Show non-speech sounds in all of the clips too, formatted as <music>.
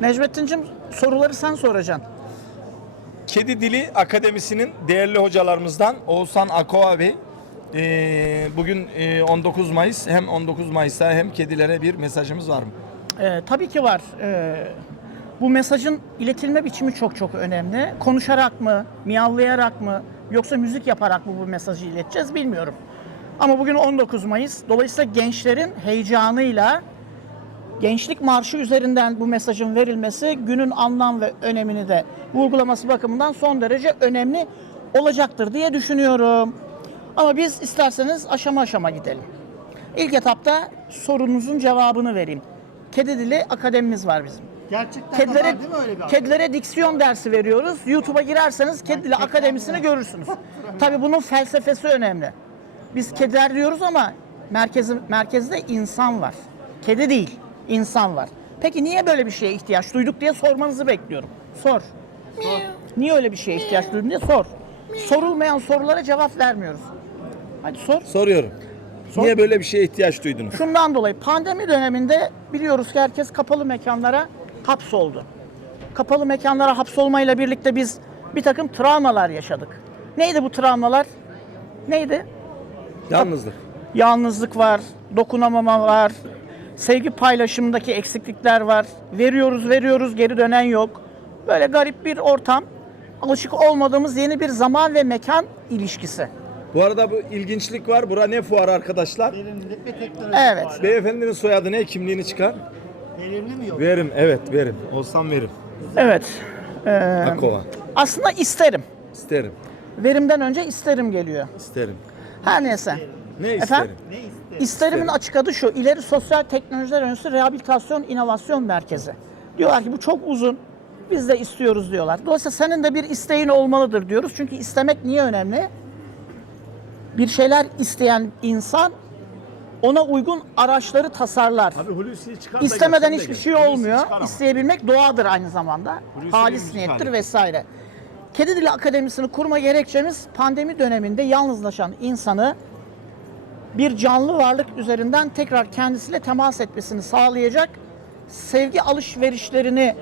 Necmettin'cim soruları sen soracaksın. Kedi Dili Akademisi'nin değerli hocalarımızdan Oğuzhan Akova Bey. Ee, bugün e, 19 Mayıs hem 19 Mayıs'a hem kedilere bir mesajımız var mı? Ee, tabii ki var. Ee, bu mesajın iletilme biçimi çok çok önemli. Konuşarak mı, miyavlayarak mı, yoksa müzik yaparak mı bu mesajı ileteceğiz bilmiyorum. Ama bugün 19 Mayıs. Dolayısıyla gençlerin heyecanıyla Gençlik Marşı üzerinden bu mesajın verilmesi günün anlam ve önemini de vurgulaması bakımından son derece önemli olacaktır diye düşünüyorum. Ama biz isterseniz aşama aşama gidelim. İlk etapta sorunuzun cevabını vereyim. Kedi Dili Akademimiz var bizim. Gerçekten Kedilere, var değil mi öyle bir kedilere diksiyon dersi veriyoruz. YouTube'a girerseniz Kedi Dili Akademisi'ni görürsünüz. Tabii bunun felsefesi önemli. Biz kediler diyoruz ama merkezi, merkezde insan var. Kedi değil, insan var. Peki niye böyle bir şeye ihtiyaç duyduk diye sormanızı bekliyorum. Sor. Niye öyle bir şeye ihtiyaç duydun diye sor. Sorulmayan sorulara cevap vermiyoruz. Hadi sor. Soruyorum. Sor. Niye böyle bir şeye ihtiyaç duydunuz? Şundan dolayı pandemi döneminde biliyoruz ki herkes kapalı mekanlara hapsoldu. Kapalı mekanlara hapsolmayla birlikte biz bir takım travmalar yaşadık. Neydi bu travmalar? Neydi? Yalnızlık. Yalnızlık var, dokunamama var, sevgi paylaşımındaki eksiklikler var. Veriyoruz, veriyoruz, geri dönen yok. Böyle garip bir ortam. Alışık olmadığımız yeni bir zaman ve mekan ilişkisi. Bu arada bu ilginçlik var. Bura ne fuarı arkadaşlar? Verimlilik ve teknoloji Evet. var. Beyefendinin soyadı ne? Kimliğini çıkar. Verimli mi yok? Verim, evet verim. Olsam verim. Evet. Ee, Akova. aslında isterim. İsterim. Verimden önce isterim geliyor. İsterim. Her neyse. Ne Efendim? isterim? Ne ister? İsterimin açık adı şu. İleri Sosyal Teknolojiler Enstitüsü Rehabilitasyon İnovasyon Merkezi. Diyorlar ki bu çok uzun. Biz de istiyoruz diyorlar. Dolayısıyla senin de bir isteğin olmalıdır diyoruz. Çünkü istemek niye önemli? Bir şeyler isteyen insan ona uygun araçları tasarlar. Abi Hulusi'yi çıkar İstemeden hiçbir şey olmuyor. İsteyebilmek doğadır aynı zamanda. Hulusi Halis müzik niyettir aleti. vesaire. Kedi Dili Akademisi'ni kurma gerekçemiz pandemi döneminde yalnızlaşan insanı bir canlı varlık üzerinden tekrar kendisiyle temas etmesini sağlayacak sevgi alışverişlerini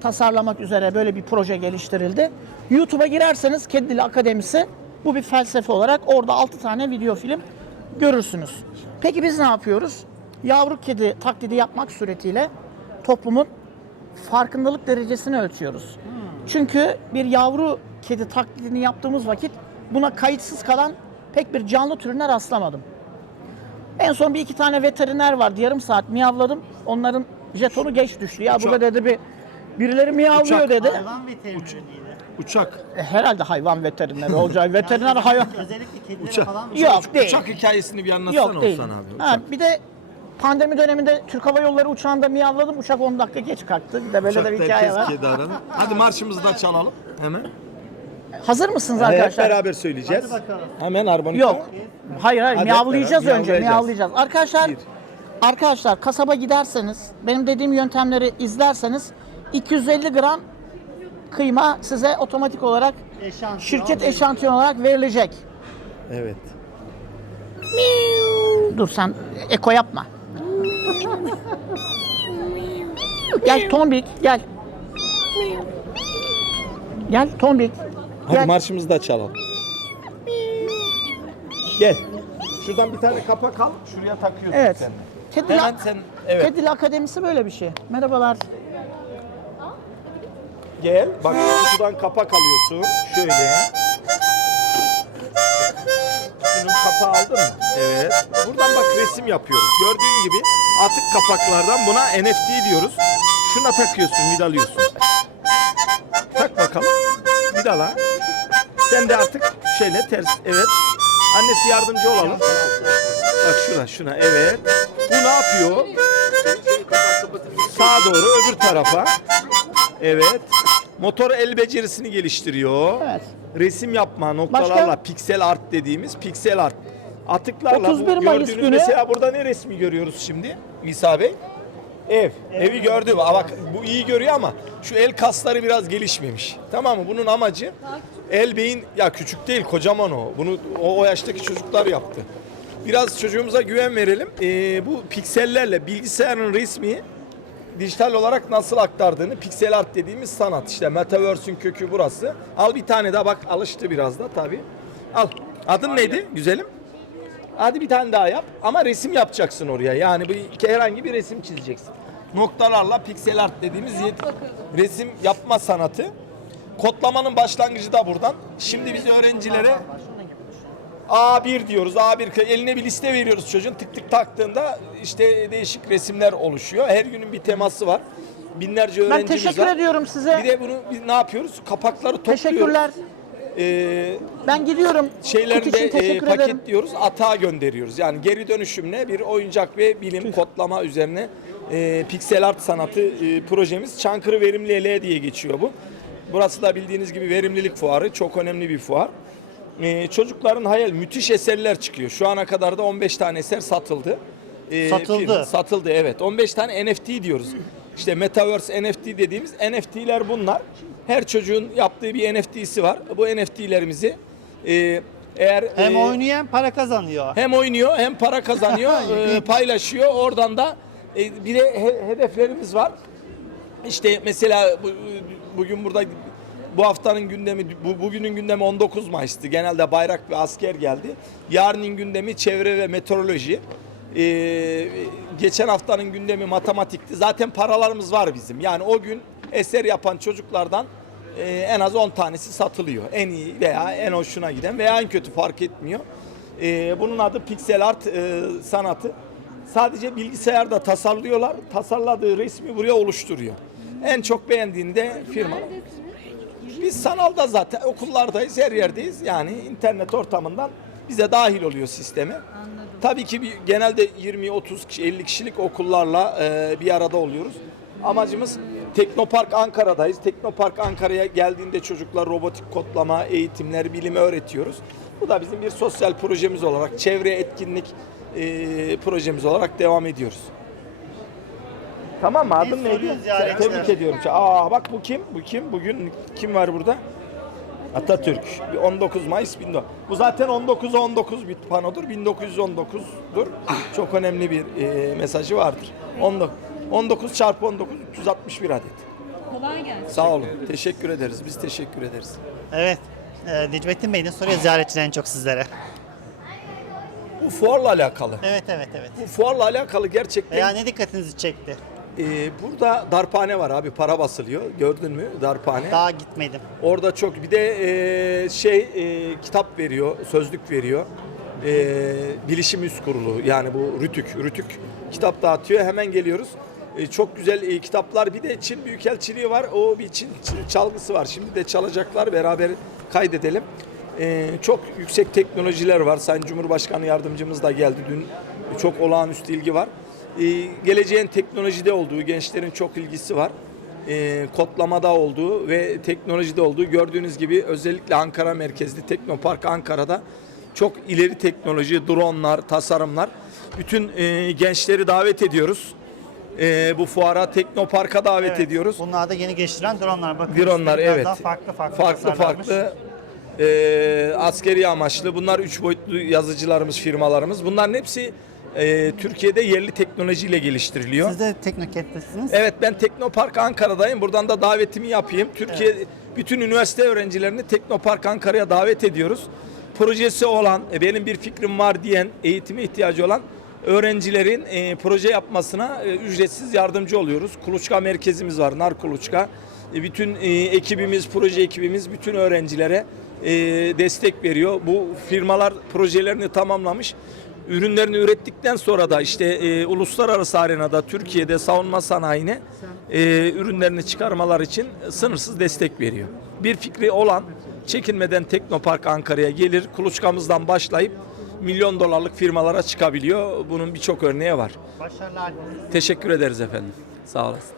tasarlamak üzere böyle bir proje geliştirildi. YouTube'a girerseniz Kedi Dili Akademisi bu bir felsefe olarak orada 6 tane video film görürsünüz. Peki biz ne yapıyoruz? Yavru kedi taklidi yapmak suretiyle toplumun farkındalık derecesini ölçüyoruz. Çünkü bir yavru kedi taklidini yaptığımız vakit buna kayıtsız kalan pek bir canlı türüne rastlamadım. En son bir iki tane veteriner vardı. Yarım saat miyavladım. Onların jetonu geç düştü. Ya burada dedi bir birileri miyavlıyor Uçak. dedi. Hayvan. Uçak. E, herhalde hayvan veterineri olacak. <laughs> Veteriner hayvan. Özellikle kedilere Uçak. falan mı? Yok değil. Uçak hikayesini bir anlatsana Yok değil. Oğuzhan abi. Ha, Uçak. bir de pandemi döneminde Türk Hava Yolları uçağında miyavladım. Uçak 10 dakika geç kalktı. Bir de böyle de bir Uçakta hikaye herkes var. kedi. Hadi marşımızı da çalalım. Hemen. Hazır mısınız Hep arkadaşlar? beraber söyleyeceğiz. Hadi bakalım. Hemen harmonika. Yok. Hayır hayır Hadi miyavlayacağız beraber önce miyavlayacağız. miyavlayacağız. Arkadaşlar Bir. arkadaşlar kasaba giderseniz benim dediğim yöntemleri izlerseniz 250 gram kıyma size otomatik olarak Eşantiyon. şirket eşantiyon olarak verilecek. Evet. Dur sen eko yapma. gel Tombik gel. Gel Tombik. Hadi Gel. marşımızı da çalalım. Gel. Şuradan bir tane kapak al. Şuraya takıyorsun Evet. sen. Kedili, Hemen sen evet. Kedili Akademisi böyle bir şey. Merhabalar. Gel. Bak kutudan kapak alıyorsun. Şöyle. Şunun kapağı aldın mı? Evet. Buradan bak resim yapıyoruz. Gördüğün gibi atık kapaklardan buna NFT diyoruz. Şuna takıyorsun, vidalıyorsun. Tak bakalım. Vidala. Sen de artık şöyle ters. Evet. Annesi yardımcı olalım. Bak şuna şuna evet. Bu ne yapıyor? Sağa doğru öbür tarafa. Evet. Motor el becerisini geliştiriyor. Evet. Resim yapma noktalarla Başka? piksel art dediğimiz piksel art. Atıklarla 31 bu Mayıs gördüğünüz günü- mesela burada ne resmi görüyoruz şimdi İsa Bey? Ev. Evi gördü. Aa, Bak bu iyi görüyor ama şu el kasları biraz gelişmemiş. Tamam mı? Bunun amacı el beyin ya küçük değil kocaman o. Bunu o, o yaştaki çocuklar yaptı. Biraz çocuğumuza güven verelim. Ee, bu piksellerle bilgisayarın resmi dijital olarak nasıl aktardığını piksel art dediğimiz sanat işte metaverse'ün kökü burası. Al bir tane daha bak alıştı biraz da tabii. Al. Adın neydi güzelim? Hadi bir tane daha yap ama resim yapacaksın oraya. Yani bir herhangi bir resim çizeceksin. Noktalarla piksel art dediğimiz yet- resim yapma sanatı. Kodlamanın başlangıcı da buradan. Şimdi biz öğrencilere A1 diyoruz. A1 eline bir liste veriyoruz çocuğun. Tık tık taktığında işte değişik resimler oluşuyor. Her günün bir teması var. Binlerce Ben öğrencimiz teşekkür var. ediyorum size. Bir de bunu biz ne yapıyoruz? Kapakları topluyoruz. Teşekkürler. Ee, Ben gidiyorum. için de e, paketliyoruz, atağa gönderiyoruz. Yani geri dönüşümle bir oyuncak ve bilim kodlama üzerine e, piksel art sanatı e, projemiz Çankırı Verimli L diye geçiyor bu. Burası da bildiğiniz gibi verimlilik fuarı. Çok önemli bir fuar. E, çocukların hayal müthiş eserler çıkıyor. Şu ana kadar da 15 tane eser satıldı. E, Satıldı. firma- satıldı evet. 15 tane NFT diyoruz. İşte Metaverse NFT dediğimiz NFT'ler bunlar. Her çocuğun yaptığı bir NFT'si var. Bu NFT'lerimizi e, eğer Hem e, oynayan para kazanıyor. hem oynuyor hem para kazanıyor, <laughs> e, paylaşıyor. Oradan da e, bir de he- hedeflerimiz var. İşte mesela bu, bugün burada bu haftanın gündemi, bu, bugünün gündemi 19 Mayıs'tı. Genelde bayrak ve asker geldi. Yarının gündemi çevre ve meteoroloji. Ee, geçen haftanın gündemi matematikti. Zaten paralarımız var bizim. Yani o gün eser yapan çocuklardan e, en az 10 tanesi satılıyor. En iyi veya en hoşuna giden veya en kötü fark etmiyor. Ee, bunun adı piksel art e, sanatı. Sadece bilgisayarda tasarlıyorlar. Tasarladığı resmi buraya oluşturuyor. En çok beğendiğini de firma. Biz sanalda zaten okullardayız, her yerdeyiz. Yani internet ortamından bize dahil oluyor sisteme. Tabii ki bir, genelde 20, 30, kişi, 50 kişilik okullarla e, bir arada oluyoruz. Amacımız Teknopark Ankara'dayız. Teknopark Ankara'ya geldiğinde çocuklar robotik kodlama, eğitimler, bilimi öğretiyoruz. Bu da bizim bir sosyal projemiz olarak, çevre etkinlik e, projemiz olarak devam ediyoruz. Tamam mı? Adın neydi? soruyoruz. Tebrik ediyorum. Aa bak bu kim? Bu kim? Bugün kim var burada? Atatürk. Bir 19 Mayıs 19. Bu zaten 19 19 bir panodur. 1919'dur. Çok önemli bir e, mesajı vardır. 19 19 çarpı 19 361 adet. Kolay gelsin. Sağ olun. Teşekkür ederiz. Biz teşekkür ederiz. Evet. Ee, Necmettin Bey ne soruyor ziyaretçiler en çok sizlere? Bu fuarla alakalı. Evet evet evet. Bu fuarla alakalı gerçekten Veya ne dikkatinizi çekti? E, burada darphane var abi. Para basılıyor. Gördün mü? Darphane. Daha gitmedim. Orada çok bir de e, şey e, kitap veriyor, sözlük veriyor. E, Bilişim Üst Kurulu yani bu Rütük, Rütük kitap dağıtıyor. Hemen geliyoruz. E, çok güzel e, kitaplar. Bir de Çin Büyükelçiliği var. O bir Çin Çin çalgısı var. Şimdi de çalacaklar. Beraber kaydedelim. E, çok yüksek teknolojiler var. Sayın Cumhurbaşkanı yardımcımız da geldi dün. Çok olağanüstü ilgi var. E, geleceğin teknolojide olduğu, gençlerin çok ilgisi var e, kodlamada olduğu ve teknolojide olduğu gördüğünüz gibi özellikle Ankara merkezli Teknopark Ankara'da çok ileri teknoloji, dronlar, tasarımlar. Bütün e, gençleri davet ediyoruz. E, bu fuara Teknopark'a davet Evet. ediyoruz. Bunlar da yeni geliştiren dronlar. Bakın Dronlar biraz evet. daha farklı farklı farklı tasarlanmış. farklı e, askeri amaçlı. Bunlar üç boyutlu yazıcılarımız, firmalarımız. Bunların hepsi e, Türkiye'de yerli teknolojiyle geliştiriliyor. Siz de Teknokent'tesiniz. Evet ben Teknopark Ankara'dayım. Buradan da davetimi yapayım. Türkiye bütün üniversite öğrencilerini Teknopark Ankara'ya davet ediyoruz. Projesi olan, e, benim bir fikrim var diyen, eğitime ihtiyacı olan öğrencilerin e, proje yapmasına e, ücretsiz yardımcı oluyoruz. Kuluçka merkezimiz var, Nar Kuluçka. E, bütün e, ekibimiz, proje ekibimiz bütün öğrencilere e, destek veriyor. Bu firmalar projelerini tamamlamış. Ürünlerini ürettikten sonra da işte e, uluslararası arenada Türkiye'de savunma sanayine e, ürünlerini çıkarmalar için sınırsız destek veriyor. Bir fikri olan çekinmeden Teknopark Ankara'ya gelir, kuluçkamızdan başlayıp milyon dolarlık firmalara çıkabiliyor. Bunun birçok örneği var. Başarılar. Teşekkür ederiz efendim. Sağ olasın.